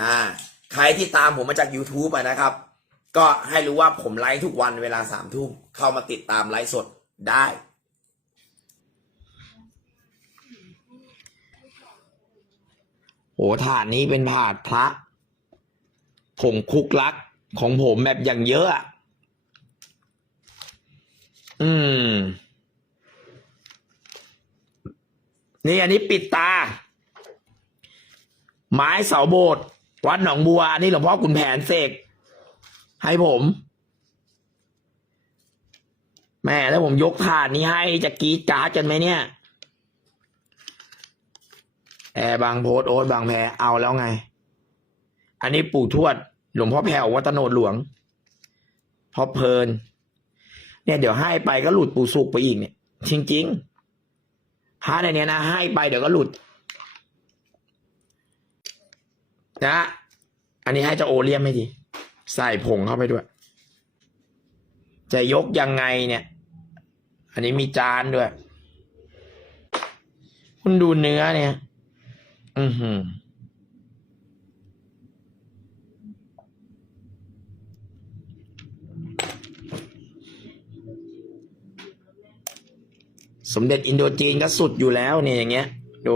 อ่าใครที่ตามผมมาจาก YouTube อะนะครับ ก็ให้รู้ว่าผมไลฟ์ทุกวันเวลาสามทุ่มเข้ามาติดตามไลฟ์สดได้ โหถาดนี้เป็นถาดพระผงคุกลักของผมแบบอย่างเยอะอะอืม นี่อันนี้ปิดตา ไม้เสาโบสถ์ วัดหนองบัว อันนี้หลวงพ่อขุนแผนเสกให้ผมแม่แล้วผมยกถาดนี้ให้จะกีดกราดกันไหมเนี่ยแอร์บางโพสโอ๊ตบางแพเอาแล้วไง อันนี้ปู่ทวด หลวงพ่อแผ่ววัดตโนดหลวงพ่อเพลิน เนี่ยเดี๋ยวให้ไปก็หลุดปู่สุกไปอีกเนี่ย จริงๆพระในเนี้ยนะให้ไปเดี๋ยวก็หลุด นะ อันนี้ให้เจ้าโอเลียมไม่ดีใส่ผงเข้าไปด้วย จะยกยังไงเนี่ย อันนี้มีจานด้วย คุณดูเนื้อเนี่ย อือหือสมเด็จอินโดจีนก็สุดอยู่แล้วเนี่ยอย่างเงี้ย ดู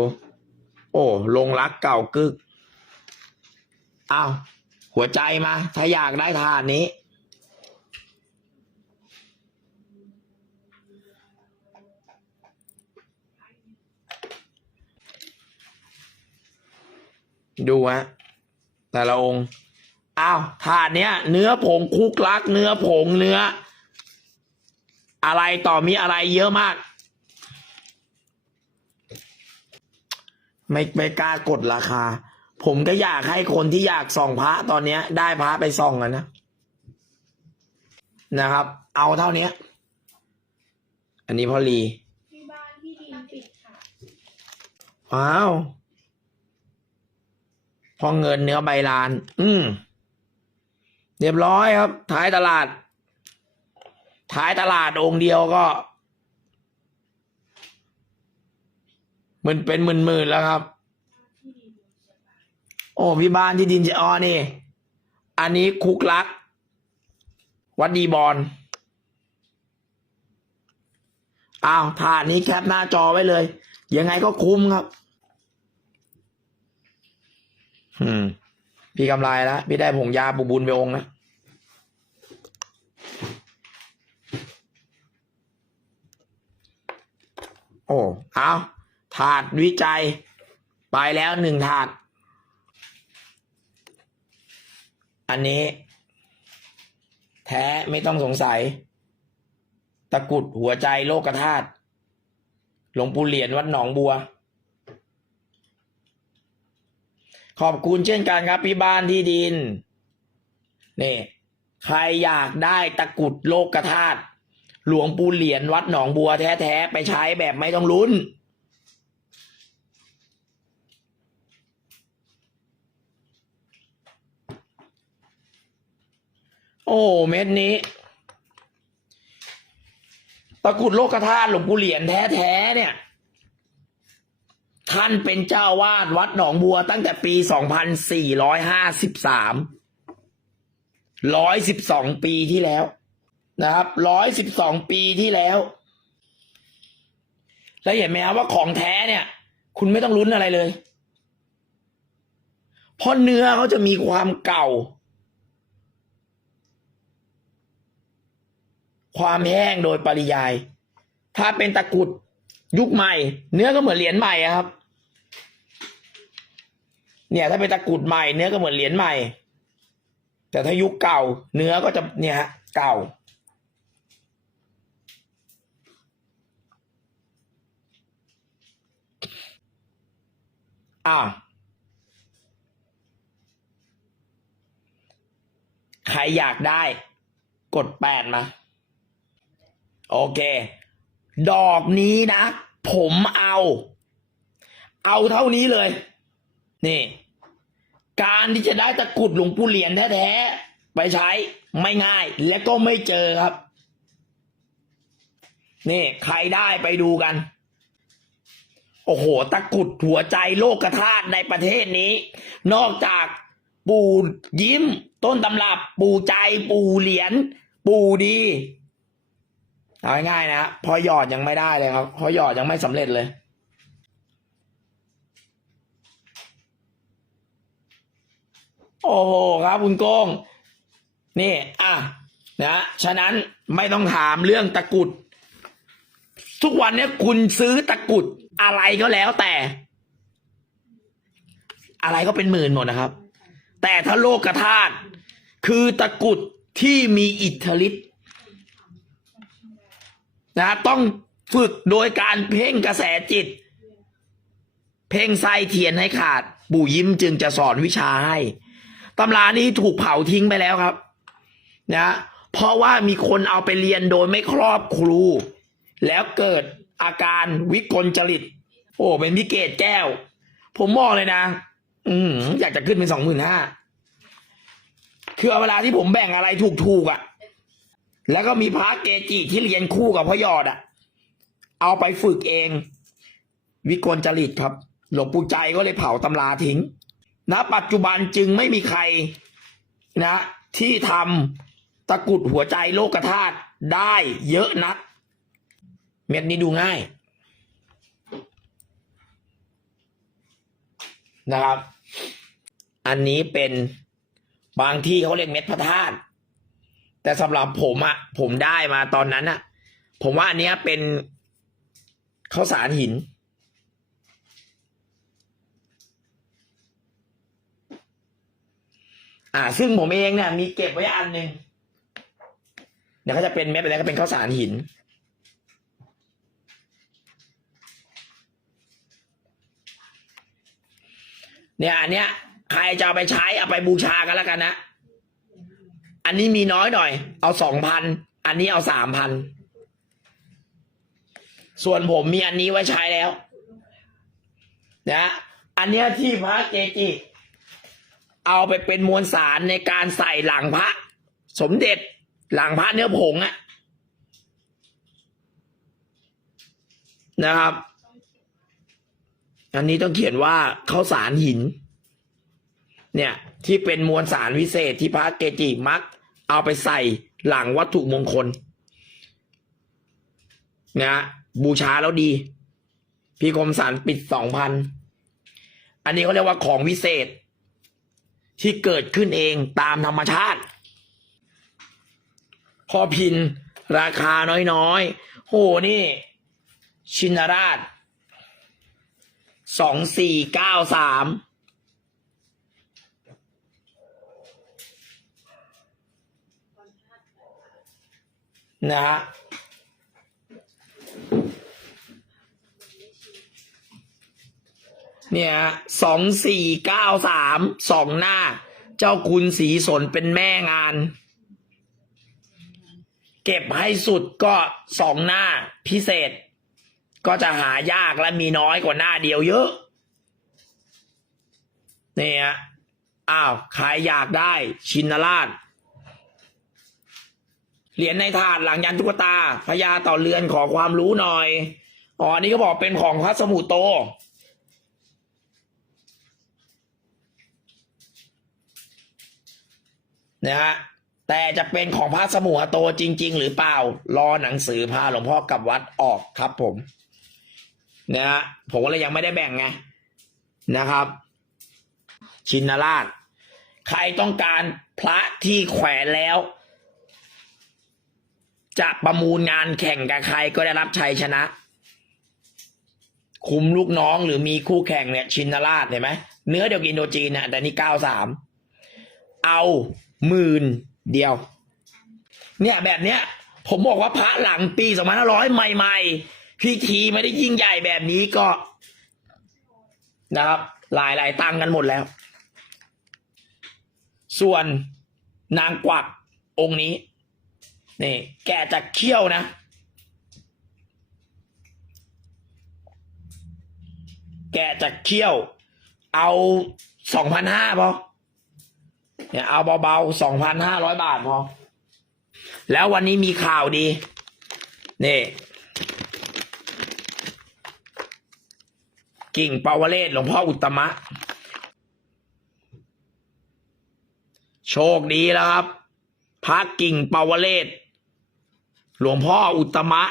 โอ้ลงรักเก่ากึก อ้าวหัวใจมา ถ้าอยากได้ทานนี้ ดูฮะแต่ละองค์อ้าวถาดเนี้ย เนื้อผงคุกลัก เนื้อผงเนื้อ อะไรต่อมีอะไรเยอะมาก ไม่ไม่กล้ากดราคา ผมก็อยากให้คนที่อยากส่องพระตอนเนี้ย ได้พระไปส่องกันนะนะครับ เอาเท่านี้อันนี้พ่อลีที่บ้านที่ดินปิดค่ะว้าวพอเงินเนื้อใบลาน อืมเรียบร้อยครับ ท้ายตลาด ท้ายตลาดองค์เดียวก็มันเป็นหมื่นๆแล้วครับ โอ้พี่บ้านที่ดินเจออนี่ อันนี้คุกลัก วัดดีบอลอ้าวถาดนี้แคปหน้าจอไว้เลย ยังไงก็คุ้มครับอืม พี่กำไรแล้วพี่ได้ผงยาบุบุญไปองค์นะโอ้เอาถาดวิจัย ไปแล้วหนึ่งถาด อันนี้ แท้ไม่ต้องสงสัย ตะกุดหัวใจโลกธาตุหลวงปู่เหรียญวัดหนองบัว ขอบคุณเช่นกันครับพี่บ้านที่ดิน นี่ ใครอยากได้ตะกุดโลกธาตุหลวงปู่เหรียญวัดหนองบัวแท้ๆ ไปใช้แบบไม่ต้องลุ้น อ้เม็ดนี้ ตะกรุดโลกธาตุหลวงปู่เหรียญแท้ๆเนี่ย ท่านเป็นเจ้าวาดวัดหนองบัวตั้งแต่ปี 2453 112 ปีที่แล้ว นะครับ 112 ปีที่แล้ว แล้วเห็นไหมครับว่าของแท้เนี่ย คุณไม่ต้องลุ้นอะไรเลย เพราะเนื้อเขาจะมีความเก่า ความแห้งโดยปริยาย ถ้าเป็นตะกุดยุคใหม่ เนื้อก็เหมือนเหรียญใหม่ครับ เนี่ยถ้าเป็นตะกุดใหม่เนื้อก็เหมือนเหรียญใหม่ แต่ถ้ายุคเก่า เนื้อก็จะเนี่ยฮะเก่าอ่าใครอยากได้ กดแปดมา โอเค ดอกนี้นะ ผมเอา เอาเท่านี้เลย นี่ การที่จะได้ตะกรุดหลวงปู่เหรียญแท้ๆไปใช้ไม่ง่าย และก็ไม่เจอครับ นี่ ใครได้ไปดูกัน โอ้โห ตะกรุดหัวใจโลกธาตุในประเทศนี้ นอกจากปู่ยิ้ม ต้นตำรับ ปู่ใจ ปู่เหรียญ ปู่ดี เอาง่ายๆนะพอหยอดยังไม่ได้เลยครับพอหยอดยังไม่สำเร็จเลย โอ้โหครับคุณโก้งนี่ อะนะฉะนั้นไม่ต้องถามเรื่องตะกุด ทุกวันนี้คุณซื้อตะกุดอะไรก็แล้วแต่ อะไรก็เป็นหมื่นหมดนะครับ แต่ถ้าโลกธาตุคือตะกุดที่มีอิทธิฤทธิ์ นะต้องฝึกโดยการเพ่งกระแสจิต เพ่งไส้เทียนให้ขาด ปู่ยิ้มจึงจะสอนวิชาให้ตำรานี้ถูกเผาทิ้งไปแล้วครับ นะ เพราะว่ามีคนเอาไปเรียนโดยไม่ครอบครู แล้วเกิดอาการวิกลจริต โอ้เป็นพิเกตแก้ว ผมบอกเลยนะ อืมอยากจะขึ้นเป็นสองหมื่นห้าคือเวลาที่ผมแบ่งอะไรถูกๆอะ่ะ แล้วก็มีพระเกจิที่เรียนคู่กับพ่อยอดอะ่ะเอาไปฝึกเอง วิกลจริตครับ หลวงปู่ใจก็เลยเผาตำราทิ้งณปัจจุบันจึงไม่มีใครนะ ที่ทำตะกุดหัวใจโลกธาตุได้เยอะนัก เม็ดนี้ดูง่ายนะครับ อันนี้เป็นบางที่เขาเรียกเม็ดพระธาตุ แต่สำหรับผมอะผมได้มาตอนนั้นอะผมว่าอันเนี้ยเป็นข้าวสารหิน อ่า ซึ่งผมเองเนี่ยมีเก็บไว้อันหนึ่งเดี๋ยวเขาจะเป็นเม็ดไปแล้วก็เป็นข้าวสารหิน เนี่ยอันเนี้ยใครจะเอาไปใช้เอาไปบูชากันแล้วกันนะ อันนี้มีน้อยหน่อย เอาสองพัน อันนี้เอาสามพัน ส่วนผมมีอันนี้ไว้ใช้แล้ว นะ อันเนี้ยที่พระเกจิ เอาไปเป็นมวลสารในการใส่หลังพระ สมเด็จหลังพระเนื้อผงอะนะครับ อันนี้ต้องเขียนว่าข้าวสารหิน เนี่ย ที่เป็นมวลสารวิเศษที่พระเกจิมัก เอาไปใส่หลังวัตถุมงคลนะบูชาแล้วดี พี่คมสารปิดสองพันอันนี้เขาเรียกว่าของวิเศษ ที่เกิดขึ้นเองตามธรรมชาติ พอพินราคาน้อยๆ โหนี่ ชินราชสองสี่เก้าสาม นะฮะเนี่ยสองสี่เก้าสามสองหน้า เจ้าคุณสีสนเป็นแม่งาน เก็บให้สุดก็สองหน้าพิเศษ ก็จะหายากและมีน้อยกว่าหน้าเดียวเยอะเนี่ยอ้าวใครอยากได้ชินราช เหรียญในถาดหลังยันตุ๊กตาพญาต่อเรือนขอความรู้หน่อย อ๋อันนี่ก็บอกเป็นของพระสมุโต นะฮะ แต่จะเป็นของพระสมุโตจริง ๆ หรือเปล่า รอหนังสือพาหลวงพ่อกลับวัดออกครับผม นะฮะ ผมก็เลยยังไม่ได้แบ่งไง นะครับ ชินราช ใครต้องการพระที่แขวนแล้ว จะประมูลงานแข่งกับใครก็ได้รับชัยชนะ คุมลูกน้องหรือมีคู่แข่งเนี่ยชินราชเห็นไหมเนื้อเดียวกินอินโดจีนนะแต่นี่เก้าสามเอาหมื่นเดียว เนี่ยแบบเนี้ย ผมบอกว่าพระหลังปีสองพันห้าร้อยใหม่ๆพิธีไม่ได้ยิ่งใหญ่แบบนี้ก็ นะครับ หลายหลายๆตังกันหมดแล้ว ส่วนนางกวักองค์นี้ นี่แกจะเขี้ยวนะ แกจะเขี้ยว เอาสองพันห้าพอเนี่ยเอาเบาๆสองพันห้าร้อยบาทพอ แล้ววันนี้มีข่าวดี นี่ กิ่งปาวเลศหลวงพ่ออุตตมะ โชคดีแล้วครับพระกิ่งปาวเลศ หลวงพ่ออุตมะ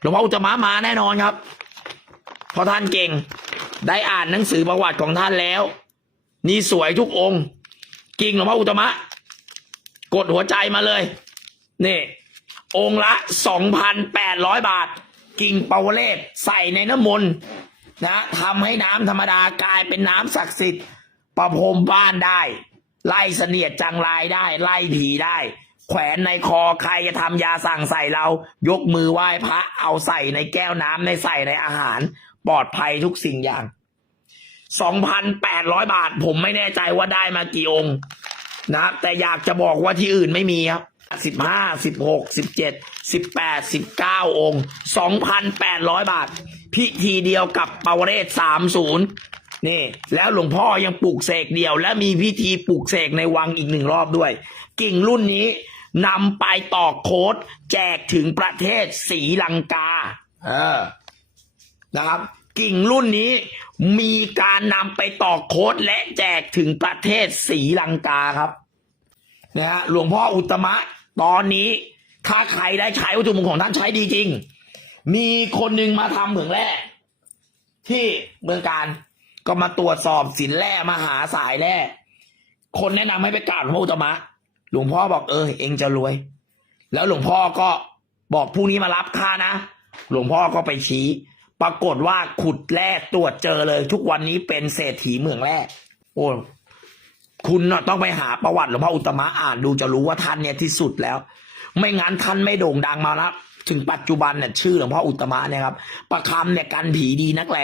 หลวงพ่ออุตมะมาแน่นอนครับ เพราะท่านเก่ง ได้อ่านหนังสือประวัติของท่านแล้ว นี่สวยทุกองค์กิ่งหลวงพ่ออุตมะ กดหัวใจมาเลย นี่ องค์ละ2,800บาท กิ่งเปาวเลศใส่ในน้ำมนต์นะทำให้น้ำธรรมดากลายเป็นน้ำศักดิ์สิทธิ์ประพรมบ้านได้ ไล่เสนียดจังไรายได้ ไล่ผีได้ แขวนในคอใครจะทำยาสั่งใส่เรา ยกมือไหว้พระ เอาใส่ในแก้วน้ำในใส่ในอาหาร ปลอดภัยทุกสิ่งอย่าง 2,800 บาท ผมไม่แน่ใจว่าได้มากี่องค์นะครับ แต่อยากจะบอกว่าที่อื่นไม่มีครับสิบห้าสิบหกสิบเจ็ดสิบแปดสิบเก้าองค์สองพันแปดร้อยบาท พิธีเดียวกับปาวเรศสามศูนย์นี่ แล้วหลวงพ่อยังปลูกเสกเดียว และมีพิธีปลูกเสกในวังอีกหนึ่งรอบด้วย กิ่งรุ่นนี้ นำไปต่อโค้ดแจกถึงประเทศศรีลังกา เออ นะครับ กิ่งรุ่นนี้มีการนำไปต่อโค้ดและแจกถึงประเทศศรีลังกาครับ นะฮะหลวงพ่ออุตตมะ ตอนนี้ถ้าใครได้ใช้วัตถุมงคลของท่านใช้ดีจริง มีคนหนึ่งมาทำเหมืองแร่ที่เมืองการก็มาตรวจสอบสินแร่มาหาสายแร่คนแนะนำให้ไปกราบหลวงพ่ออุตตมะห ลวงพ่อบอกเออ เองจะรวย แล้วหลวงพ่อก็บอกผู้นี้มารับค่านะ หลวงพ่อก็ไปชี้ ปรากฏว่าขุดแร่ตรวจเจอเลย ทุกวันนี้เป็นเศรษฐีเมืองแร่โอ้คุณนะต้องไปหาประวัติหลวงพ่ออุตมะอ่านดูจะรู้ว่าท่านเนี่ยที่สุดแล้ว ไม่งั้นท่านไม่โด่งดังมานะถึงปัจจุบันเนี่ยชื่อหลวงพ่ออุตมะเนี่ยครับประคำเนี่ยกันผีดีนักแล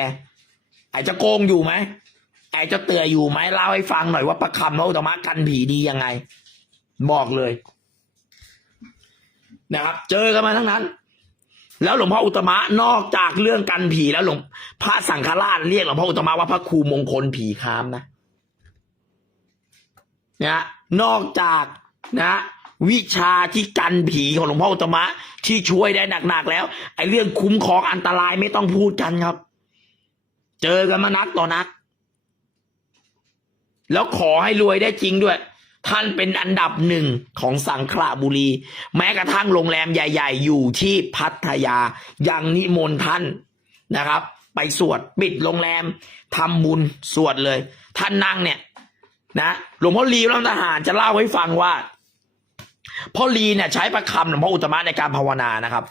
ไอ้จะโกงอยู่ไหมไอ้จะเตืออยู่ไหมเล่าให้ฟังหน่อยว่าประคำหลวงพ่ออุตมะกันผีดียังไง บอกเลย นะครับ เจอกันมาทั้งนั้น แล้วหลวงพ่ออุตมะนอกจากเรื่องกันผีแล้วหลวงพระสังฆราชเรียกหลวงพ่ออุตมะว่าพระครูมงคลผีคามนะนะนอกจากนะ วิชาที่กันผีของหลวงพ่ออุตตมะ ที่ช่วยได้หนักๆแล้ว ไอ้เรื่องคุ้มครองอันตรายไม่ต้องพูดกันครับ เจอกันมานักต่อนัก แล้วขอให้รวยได้จริงด้วย ท่านเป็นอันดับหนึ่งของสังขละบุรี แม้กระทั่งโรงแรมใหญ่ ๆ อยู่ที่พัทยายังนิมนต์ท่านนะครับ ไปสวดปิดโรงแรมทำบุญสวดเลย ท่านนั่งเนี่ยนะหลวงพ่อลีรัตนทหารจะเล่าให้ฟังว่าพ่อลีเนี่ยใช้ประคำหลวงพ่ออุตมะในการภาวนานะครับ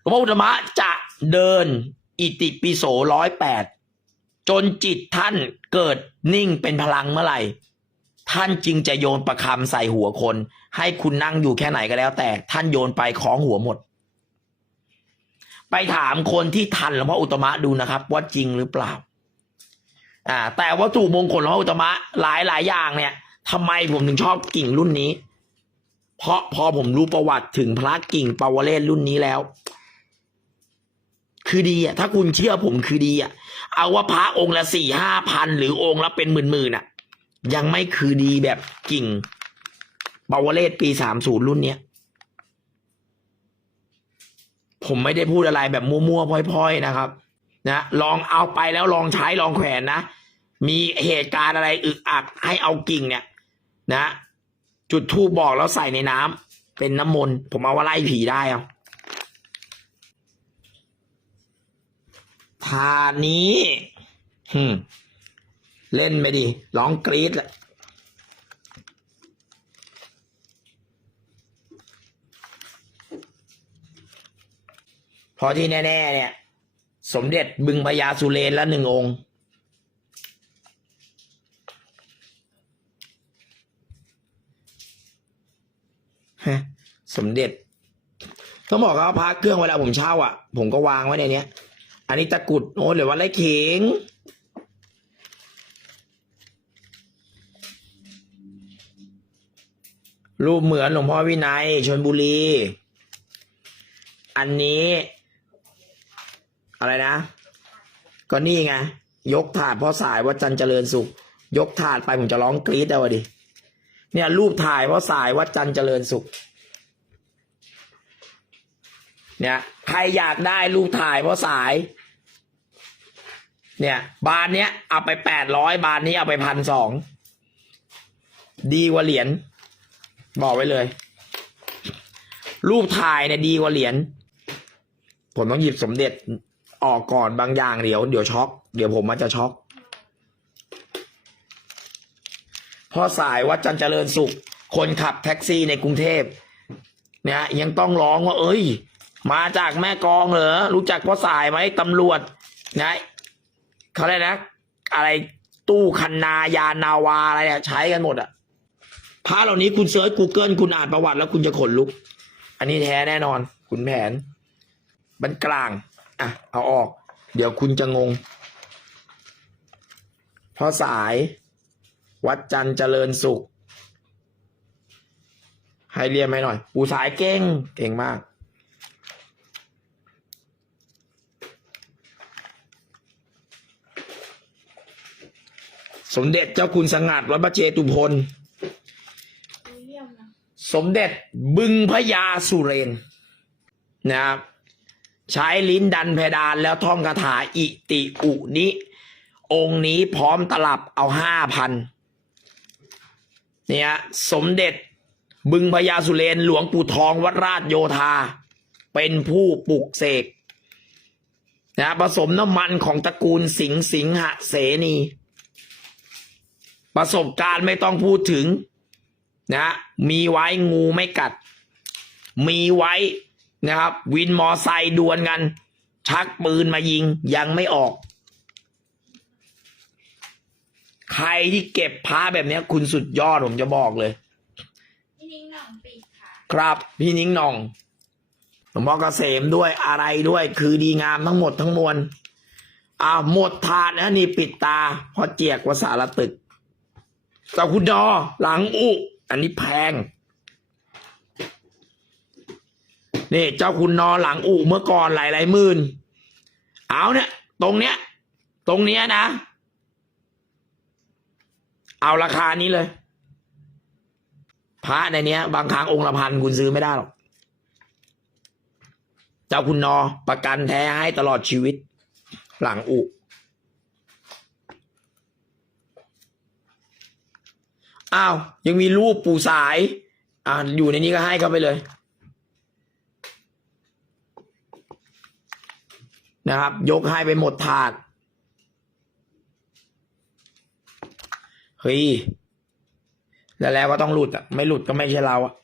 หลวงพ่ออุตมะจะเดินอิติปิโสร้อยแปดจนจิตท่านเกิดนิ่งเป็นพลังเมื่อไหร่ ท่านจึงจะโยนประคำใส่หัวคน ให้คุณนั่งอยู่แค่ไหนก็แล้ว แต่ท่านโยนไปของหัวหมด ไปถามคนที่ทันหลวงพ่ออุตมะดูนะครับ ว่าจริงหรือเปล่า อ่า แต่วัตถุมงคลหลวงพ่ออุตมะหลายหลายอย่างเนี่ยทำไมผมถึงชอบกิ่งรุ่นนี้ เพราะพอผมรู้ประวัติถึงพระกิ่งปาวเรศรุ่นนี้แล้ว คือดีอะ ถ้าคุณเชื่อผมคือดีอะ เอาว่าพระองค์ละสี่ห้าพันหรือองค์ละเป็นหมื่นๆอะ ยังไม่คือดีแบบกิ่งปาวเรศปีสามศูนย์รุ่นเนี้ย ผมไม่ได้พูดอะไรแบบมั่วๆพล่อยๆนะครับ นะลองเอาไปแล้วลองใช้ลองแขวนนะ มีเหตุการณ์อะไรอึกอักให้เอากิ่งเนี่ย นะ จุดทูบบอกแล้วใส่ในน้ำเป็นน้ำมนต์ผมเอาว่าไล่ผีได้เอาทานี้ฮึ เล่นไปดิร้องกรี๊ดแหละพอที่แน่ ๆ เนี่ย สมเด็จบึงพญาสุเรนละหนึ่งองค์ฮะสมเด็จ ต้องบอกว่าพระเครื่องเวลาผมเช่าอะ ผมก็วางไว้ในนี้อันนี้ตะกรุดโอ้เหรือว่าไรเข็ง รูปเหมือนหลวงพ่อวินัยชนบุรี อันนี้ อะไรนะ ก็นี่ไง ยกถาดพ่อสายวัดจันเจริญสุข ยกถาดไปผมจะร้องกรี๊ดเอาดิเนี่ย รูปถ่ายพ่อสายวัดจันเจริญสุข เนี่ยใครอยากได้รูปถ่ายพ่อสาย เนี่ย บานเนี้ยเอาไปแปดร้อยบานนี้เอาไปพันสองดีกว่าเหรียญ บอกไว้เลย รูปถ่ายเนี่ยดีกว่าเหรียญผมต้องหยิบสมเด็จออกก่อนบางอย่างเดี๋ยวเดี๋ยวช็อก เดี๋ยวผมมันจะช็อกพ่อสายวัดจันเจริญสุข คนขับแท็กซี่ในกรุงเทพเนี่ยยังต้องร้องว่า เอ้ย มาจากแม่กองเหรอรู้จักพ่อสายไหมตำรวจนะเขาเรียกนะ อะไรตู้คันนายานาวาอะไรเนี่ยใช้กันหมดอะ พระเหล่านี้คุณเซิร์ช Google คุณอ่านประวัติแล้วคุณจะขนลุก อันนี้แท้แน่นอน คุณแผน บันกลาง อะ เอาออก เดี๋ยวคุณจะงงพ่อสาย วัดจันทร์เจริญสุข ให้เรียนไหมหน่อย ปูสายเก่ง เก่งมาก สมเด็จเจ้าคุณสงัดวัดพระเจตุพนวิล สมเด็จบึงพญาสุเรนนะครับใช้ลิ้นดันเพดานแล้วท่องคาถาอิติอุนิ องค์นี้พร้อมตลับเอาห้าพันเนี่ยสมเด็จบึงพญาสุเรนหลวงปู่ทองวัดราชโยธา เป็นผู้ปลุกเสกนะผสมน้ำมันของตระกูลสิงห์สิงหะเสนี ประสบการณ์ไม่ต้องพูดถึง นะมีไว้งูไม่กัด มีไว้นะครับ วินมอไซค์ดวลกัน ชักปืนมายิงยังไม่ออก ใครที่เก็บพ้าแบบเนี้ยคุณสุดยอดผมจะบอกเลย พี่นิ้งหน่องปิดค่ะครับ พี่นิ้งหน่องหลวงพ่อเกษมด้วยอะไรด้วย คือดีงามทั้งหมดทั้งมวลอ้าวหมดทานนะนี่ปิดตาเพอเจียกวสารตึกเจ้าคุณดอหลังอุ อันนี้แพง นี่เจ้าคุณนอหลังอุเมื่อก่อนหลายหลายหมื่น เอาเนี่ย ตรงเนี้ย ตรงเนี้ยนะ เอาราคานี้เลยพระในเนี้ย บางครั้งองค์ละพันคุณซื้อไม่ได้หรอก เจ้าคุณนอประกันแท้ให้ตลอดชีวิต หลังอุ อ้าว ยังมีรูปปู่สาย อ่า อยู่ในนี้ก็ให้เข้าไปเลยนะครับ ยกให้ไปหมดถาด เฮ้ย แล้วแล้วก็ต้องหลุดอะ ไม่หลุดก็ไม่ใช่เราอะ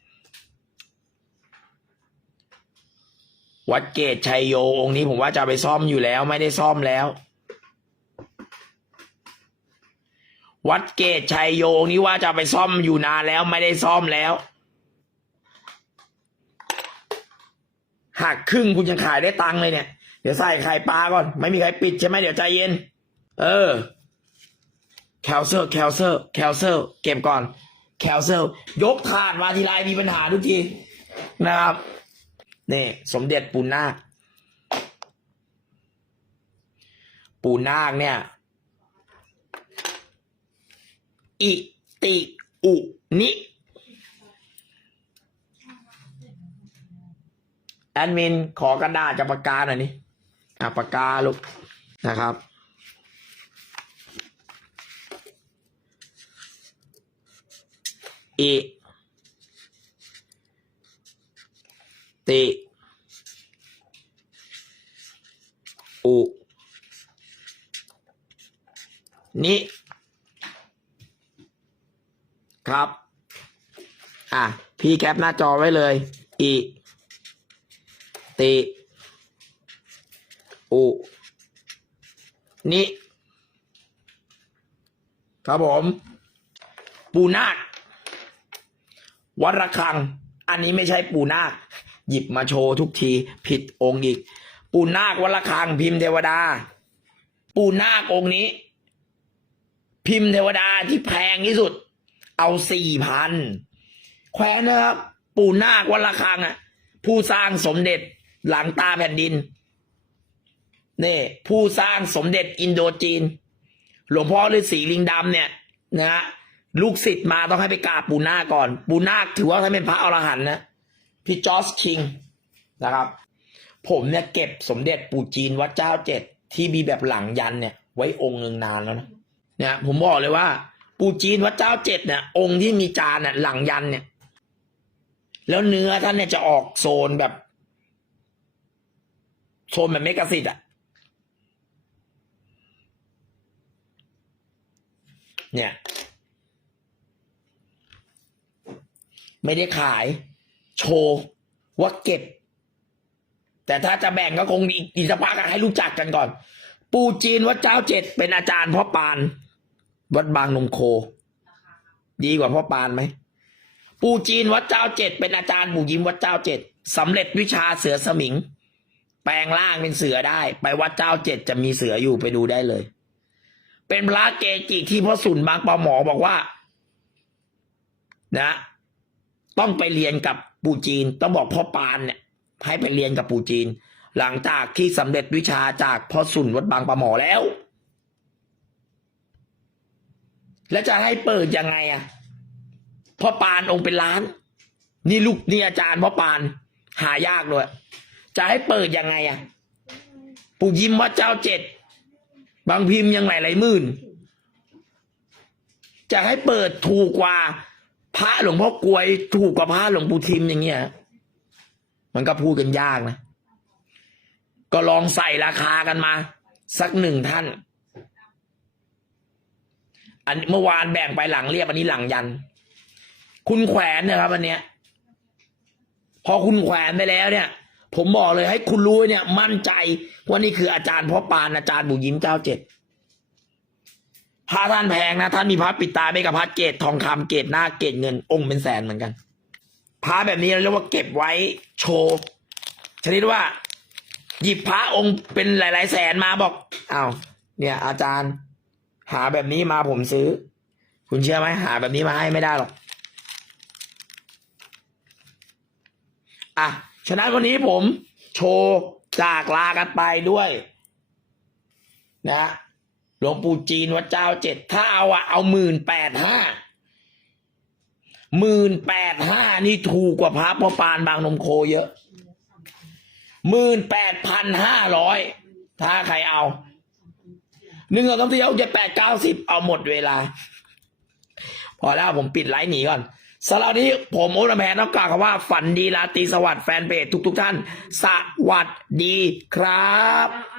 วัดเกตชัยโยองค์นี้ผมว่าจะไปซ่อมอยู่แล้ว ไม่ได้ซ่อมแล้ว วัดเกตชัยโยงนี้ว่าจะไปซ่อมอยู่นานแล้วไม่ได้ซ่อมแล้ว หักครึ่งคุณยังขายได้ตังค์เลยเนี่ย เดี๋ยวใส่ไข่ปลาก่อน ไม่มีใครปิดใช่ไหมเดี๋ยวใจเย็น เออแคลเซอร์แคลเซอร์แคลเซอร์เก็บก่อนแคลเซอร์ยกถาดมาทีไรมีปัญหาทุกทีนะครับนี่สมเด็จปูนาคปูนาคเนี่ย อิติอุนิแอดมินขอกระดาษจะปากกาหน่อยนี่อะปากกาลูกนะครับ อิติอุนิ ครับ อะ พี่แคปหน้าจอไว้เลย อิติ อุ นิครับผม ปูนาควัดระฆัง อันนี้ไม่ใช่ปูนาคหยิบมาโชว์ทุกที ผิดองค์อีก ปูนาควัดระฆัง พิมพ์เทวดา ปูนาคองค์นี้ พิมพ์เทวดาที่แพงที่สุด เอาสี่พันแขวนนะครับปู่นาควัดระฆังอะ ผู้สร้างสมเด็จหลังตาแผ่นดินนี่ผู้สร้างสมเด็จอินโดจีน หลวงพ่อฤาษีลิงดำเนี่ยนะฮะลูกศิษย์มาต้องให้ไปกราบปูนาคก่อน ปูนาคถือว่าท่านเป็นพระอรหันต์นะพี่จอร์จคิงนะครับ ผมเนี่ยเก็บสมเด็จปู่จีนวัดเจ้าเจ็ดที่มีแบบหลังยันเนี่ย ไว้องค์หนึ่งนานแล้วนะเนี่ยผมบอกเลยว่า ปูจีนวัดเจ้าเจ็ดเนี่ยองค์ที่มีจานเนี่ยหลังยันเนี่ย แล้วเนื้อท่านเนี่ยจะออกโซนแบบ โซนแบบเมกะสิทธ์อะ เนี่ย ไม่ได้ขาย โชว์ว่าเก็บ แต่ถ้าจะแบ่งก็คงอีกอีกสักพักให้รู้จักกันก่อน ปูจีนวัดเจ้าเจ็ดเป็นอาจารย์พ่อปาน วัดบางนมโค ดีกว่าพ่อปานไหมปู่จีนวัดเจ้าเจ็ดเป็นอาจารย์ปู่ยิ้มวัดเจ้าเจ็ดสำเร็จวิชาเสือสมิง แปลงร่างเป็นเสือได้ ไปวัดเจ้าเจ็ดจะมีเสืออยู่ไปดูได้เลย เป็นพระเกจิที่พ่อสุนบางปอหมอบอกว่า นะ ต้องไปเรียนกับปู่จีน ต้องบอกพ่อปานเนี่ยให้ไปเรียนกับปู่จีน หลังจากที่สำเร็จวิชาจากพ่อสุนวัดบางปะหมอแล้ว แล้วจะให้เปิดยังไงอะพ่อปานองค์เป็นล้าน นี่ลูกนี่อาจารย์พ่อปาน หายากด้วย จะให้เปิดยังไงอะปู่ยิ้มวัดเจ้าเจ็ด บางพิมพ์ยังหลายหลายหมื่น จะให้เปิดถูกกว่า พระหลวงพ่อกลวย ถูกกว่าพระหลวงปู่ทิมอย่างเงี้ย มันก็พูดกันยากนะ ก็ลองใส่ราคากันมา สักหนึ่งท่าน อันเมื่อวานแบ่งไปหลังเรียบอันนี้หลังยัน คุณแขวนนี่ยครับอันเนี้ย พอคุณแขวนไปแล้วเนี่ย ผมบอกเลยให้คุณรู้เนี่ย มั่นใจว่านี่คืออาจารย์พ่อปานอาจารย์บุญยิ้มเจ้าเจ็ดพระท่านแพงนะท่านมีพระปิดตาเมกะพัดเกตทองคำเกตหน้าเกตเงินองค์เป็นแสนเหมือนกันพระแบบนี้เราเรียกว่าเก็บไว้โชว์ชนิดว่า หยิบพระองค์เป็นหลาย ๆ แสนมาบอกอ้าวเนี่ย อาจารย์ หาแบบนี้มาผมซื้อ คุณเชื่อไหมหาแบบนี้มาให้ไม่ได้หรอก อะ ฉะนั้นวันนี้ผมโชว์จากลากันไปด้วย นะหลวงปู่จีนวัดเจ้าเจ็ดถ้าเอาอะเอาหมื่นแปดห้าหมื่นแปดห้านี่ถูกกว่าพระพอปานบางนมโคเยอะหมื่นแปดพันห้าร้อยถ้าใครเอา หนึ่งสอาคำที่เอาเจ็ดแปดเก้าสิบเอาหมดเวลา พอแล้วผมปิดไลฟ์หนีก่อนสำหรับนี้ผมโอนแมนต้องกล่าวคำว่าฝันดีราตรีสวัสดิ์แฟนเพจทุก ๆ ท่าน สวัสดีครับ